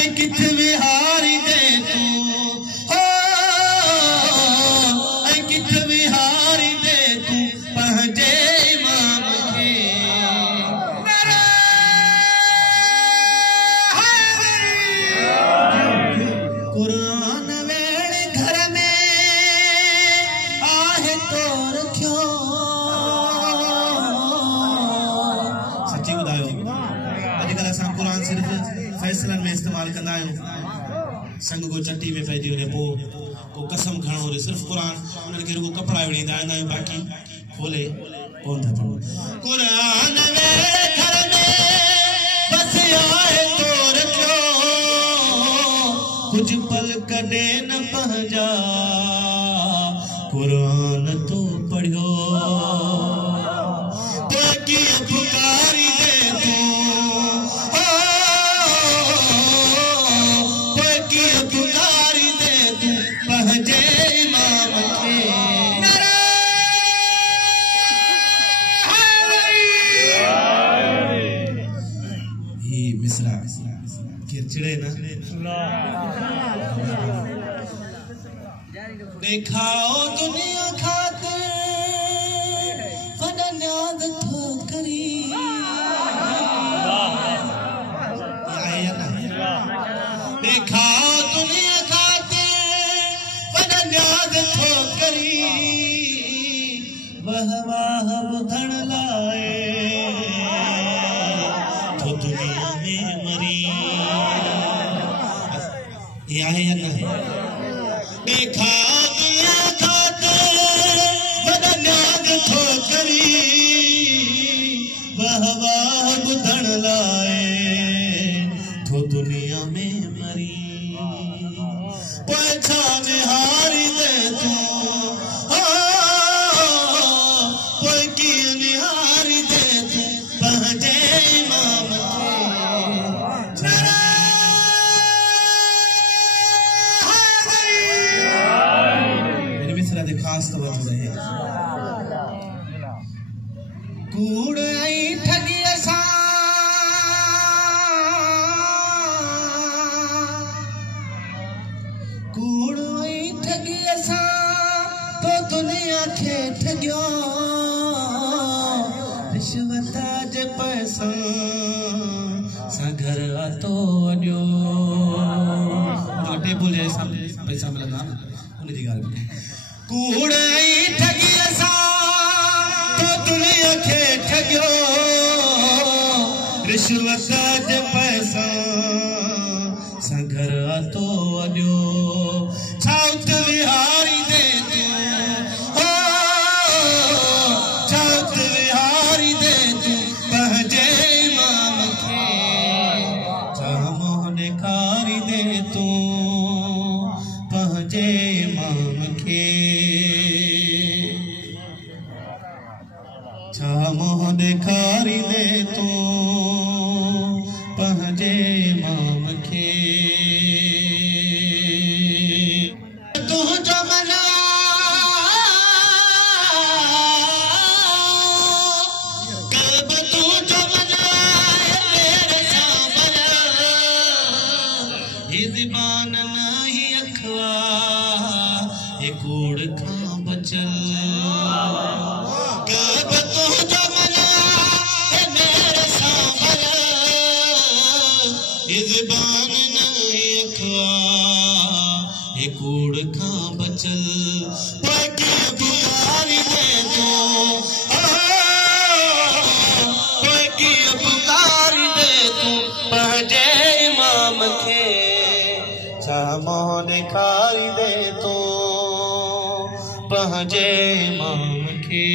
ऐं किथे विहारी दे तू हो ऐं किथे विहारी दे तू पंहिंजे इमाम खे कुरान वेड़े घर में आहे तो रखियो सच्ची ॿुधायो अॼुकल्ह असां कुरान सिर्फ़ फैसलनि में इस्तेमाल कंदा आहियूं संग को चटी में पइजी वञे पोइ को कसम खणो वरी सिर्फ़ कुरान उन्हनि खे रुॻो कपिड़ा विड़ींदा आहियूं बाक़ी खोले कोन था पढ़ूं कुरान वेड़े घर में बस आहे तो रखियो कुछ पल कॾे न पंहिंजा कुरान तो पढ़ियो तो कीअं पुकारी दे तू तो कीअं पुकारी दे तू पंहिंजे इमाम खे ही मिसरा केर चिड़े ना दिखाओ दुनिया खातिर वॾा न्याद थो करी दिखाओ दुनिया खातिर वॾा न्याद थो करी वाह वाह ॿुधण लाइ तो दुनिया में मरी ये आहे या न है दिखाओ दुनिया खातिर वॾा न्याद थो करी वाह वाह ॿुधण लाइ तो दुनिया में मरी पोइ छा निहारी दे तू पोइ कीअं निहारी दे तू पंहिंजे इमाम खे खास तवज्जो रहे कूड़ ऐं ठॻीअ सां कूड़ ऐं ठॻीअ सां तो दुनिया खे ठॻियो रिश्वत जे पैसा सां घर आतो वॼो टेबल जे सामने पैसा मिलंदा न उनजी ॻाल्हि कूड़ ऐं ठॻीअ सां तो दुनिया खे ठॻियो रिश्वत जे पैसा सां घर आतो वॼो छा उत विहारी दे तू छा उत विहारी दे तू पंहिंजे इमाम खे छा मोह ॾेखारी दे तू पंहिंजे इमाम खे छा मोह ॾेखारी दे तू पंहिंजे इमाम खे तुंहिंजो मना कब तुंहिंजो मना मेरे सामने ये ज़बान नहीं अखवा ये कूड़ खां बचल कब तुंहिंजो मना मेरे सामने ये ज़बान नहीं अखवा ये कूड़ खां बचल पोइ कीअं पुकारी दे तू पोइ कीअं पुकारी दे तू पंहिंजे इमाम खे छा मोह ॾेखारी दे तू पंहिंजे इमाम खे